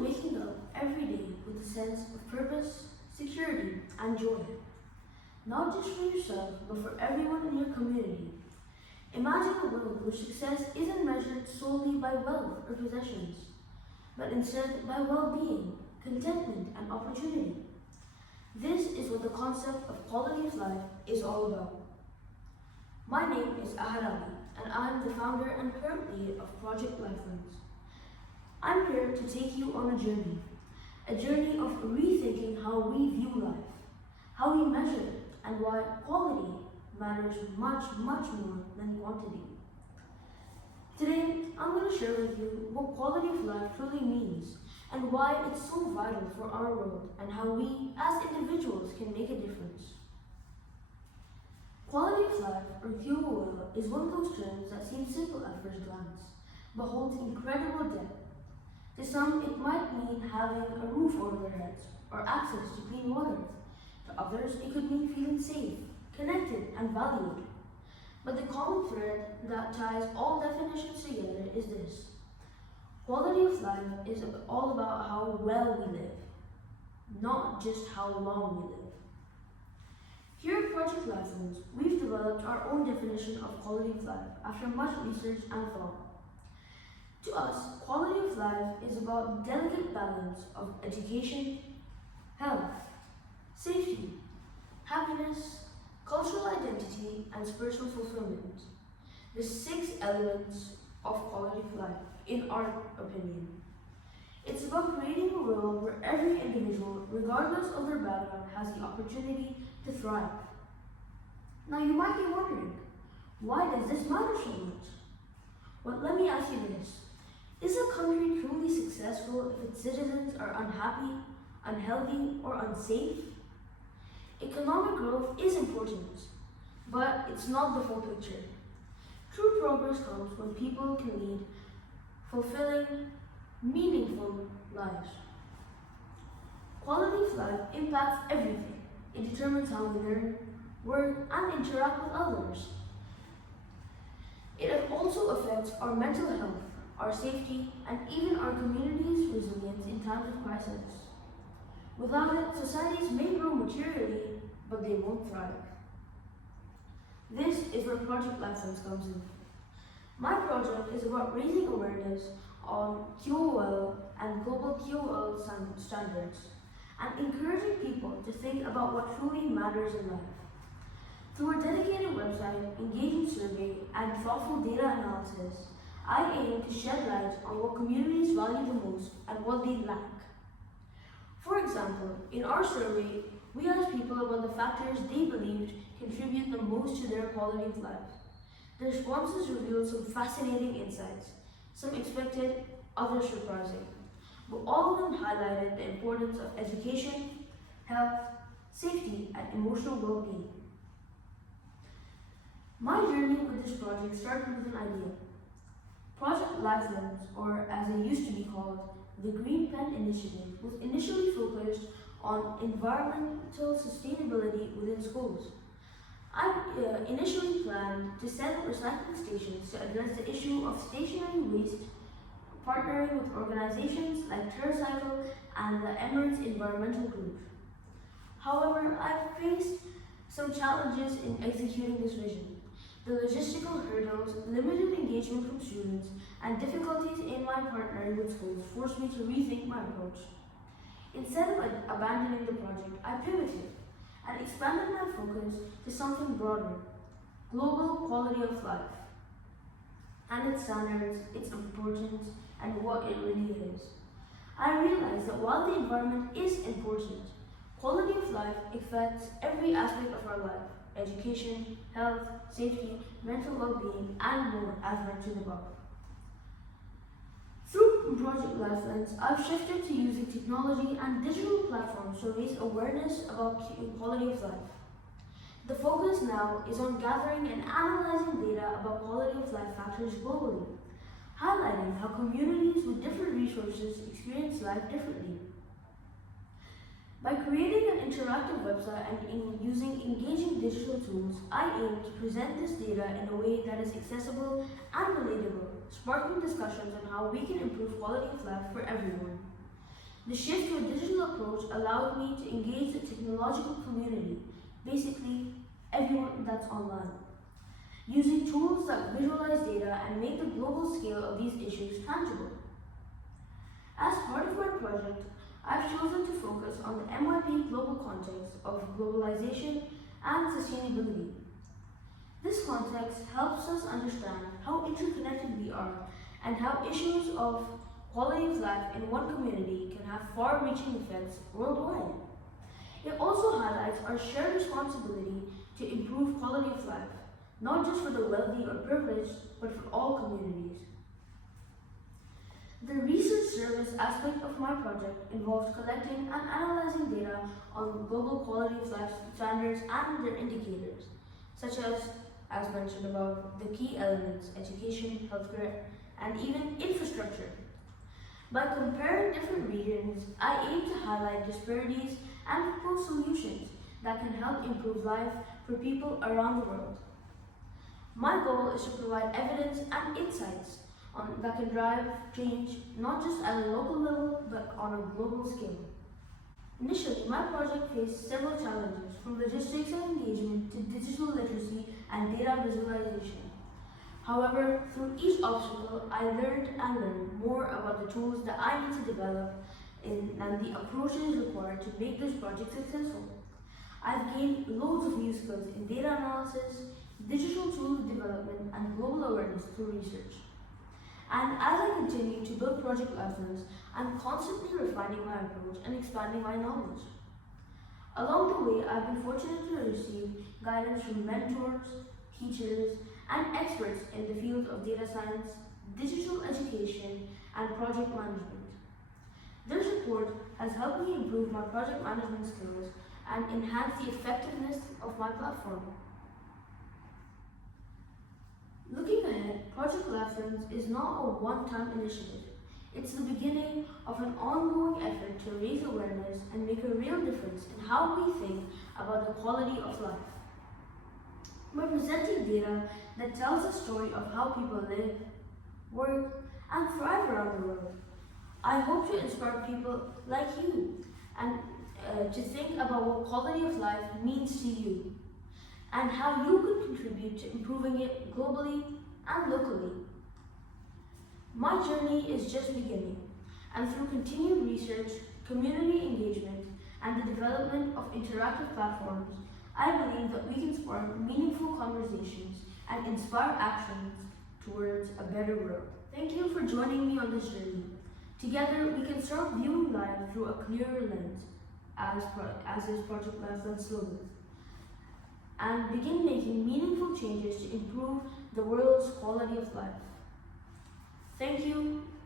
Imagine waking up every day with a sense of purpose, security, and joy. Not just for yourself, but for everyone in your community. Imagine a world where success isn't measured solely by wealth or possessions, but instead by well-being, contentment, and opportunity. This is what the concept of quality of life is all about. My name is Ahad Ali, and I'm the founder and current lead of Project Lifelens. I'm here to take you on a journey of rethinking how we view life, how we measure it, and why quality matters much more than quantity. Today, I'm going to share with you what quality of life truly means and why it's so vital for our world and how we as individuals can make a difference. Quality of life, or QOL, is one of those terms that seems simple at first glance, but holds incredible depth. To some, it might mean having a roof over their heads or access to clean water. To others, it could mean feeling safe, connected, and valued. But the common thread that ties all definitions together is this. Quality of life is all about how well we live, not just how long we live. Here at Project Lifelens, we've developed our own definition of quality of life after much research and thought. To us, quality of life is about delicate balance of education, health, safety, happiness, cultural identity, and spiritual fulfillment. The 6 elements of quality of life, in our opinion. It's about creating a world where every individual, regardless of their background, has the opportunity to thrive. Now you might be wondering, why does this matter so much? Well, let me ask you this. Is a country truly successful if its citizens are unhappy, unhealthy, or unsafe? Economic growth is important, but it's not the full picture. True progress comes when people can lead fulfilling, meaningful lives. Quality of life impacts everything. It determines how we learn, work, and interact with others. It also affects our mental health, our safety, and even our community's resilience in times of crisis. Without it, societies may grow materially, but they won't thrive. This is where Project Lifelens comes in. My project is about raising awareness on QOL and global QOL standards, and encouraging people to think about what truly matters in life. Through a dedicated website, engaging survey, and thoughtful data analysis, I aim to shed light on what communities value the most and what they lack. For example, in our survey, we asked people about the factors they believed contribute the most to their quality of life. The responses revealed some fascinating insights, some expected, others surprising, but all of them highlighted the importance of education, health, safety, and emotional well-being. My journey with this project started with an idea. Project Lifelens, or as it used to be called, the Green Pen Initiative, was initially focused on environmental sustainability within schools. I initially planned to set up recycling stations to address the issue of stationary waste, partnering with organizations like TerraCycle and the Emirates Environmental Group. However, I faced some challenges in executing this vision. The logistical hurdles, limited engagement from students, and difficulties in my partnering with schools forced me to rethink my approach. Instead of abandoning the project, I pivoted and expanded my focus to something broader, global quality of life, and its standards, its importance, and what it really is. I realized that while the environment is important, quality of life affects every aspect of our life: education, health, safety, mental well-being, and more, as mentioned above. Through Project Lifelens, I've shifted to using technology and digital platforms to raise awareness about quality of life. The focus now is on gathering and analyzing data about quality of life factors globally, highlighting how communities with different resources experience life differently. By creating an interactive website and using engaging digital tools, I aim to present this data in a way that is accessible and relatable, sparking discussions on how we can improve quality of life for everyone. The shift to a digital approach allowed me to engage the technological community, basically everyone that's online, using tools that visualize data and make the global scale of these issues tangible. As part of my project, I've chosen to focus on the MYP global context of globalization and sustainability. This context helps us understand how interconnected we are and how issues of quality of life in one community can have far-reaching effects worldwide. It also highlights our shared responsibility to improve quality of life, not just for the wealthy or privileged, but for all communities. The research service aspect of my project involves collecting and analyzing data on global quality of life standards and their indicators, such as mentioned above, the key elements, education, healthcare, and even infrastructure. By comparing different regions, I aim to highlight disparities and propose solutions that can help improve life for people around the world. My goal is to provide evidence and insights that can drive change not just at a local level but on a global scale. Initially, my project faced several challenges, from logistics and engagement to digital literacy and data visualization. However, through each obstacle, I learned more about the tools that I need to develop and the approaches required to make this project successful. I've gained loads of new skills in data analysis, digital tool development, and global awareness through research. And as I continue to build Project Lifelens, I'm constantly refining my approach and expanding my knowledge. Along the way, I've been fortunate to receive guidance from mentors, teachers, and experts in the field of data science, digital education, and project management. Their support has helped me improve my project management skills and enhance the effectiveness of my platform. Looking ahead, Project Lifelens is not a one-time initiative. It's the beginning of an ongoing effort to raise awareness and make a real difference in how we think about the quality of life. By presenting data that tells the story of how people live, work, and thrive around the world, I hope to inspire people like you and to think about what quality of life means to you and how you could contribute to improving it globally and locally. My journey is just beginning, and through continued research, community engagement, and the development of interactive platforms, I believe that we can spark meaningful conversations and inspire actions towards a better world. Thank you for joining me on this journey. Together, we can start viewing life through a clearer lens, as is Project Lifelens' slogan, and begin making meaningful changes to improve the world's quality of life. Thank you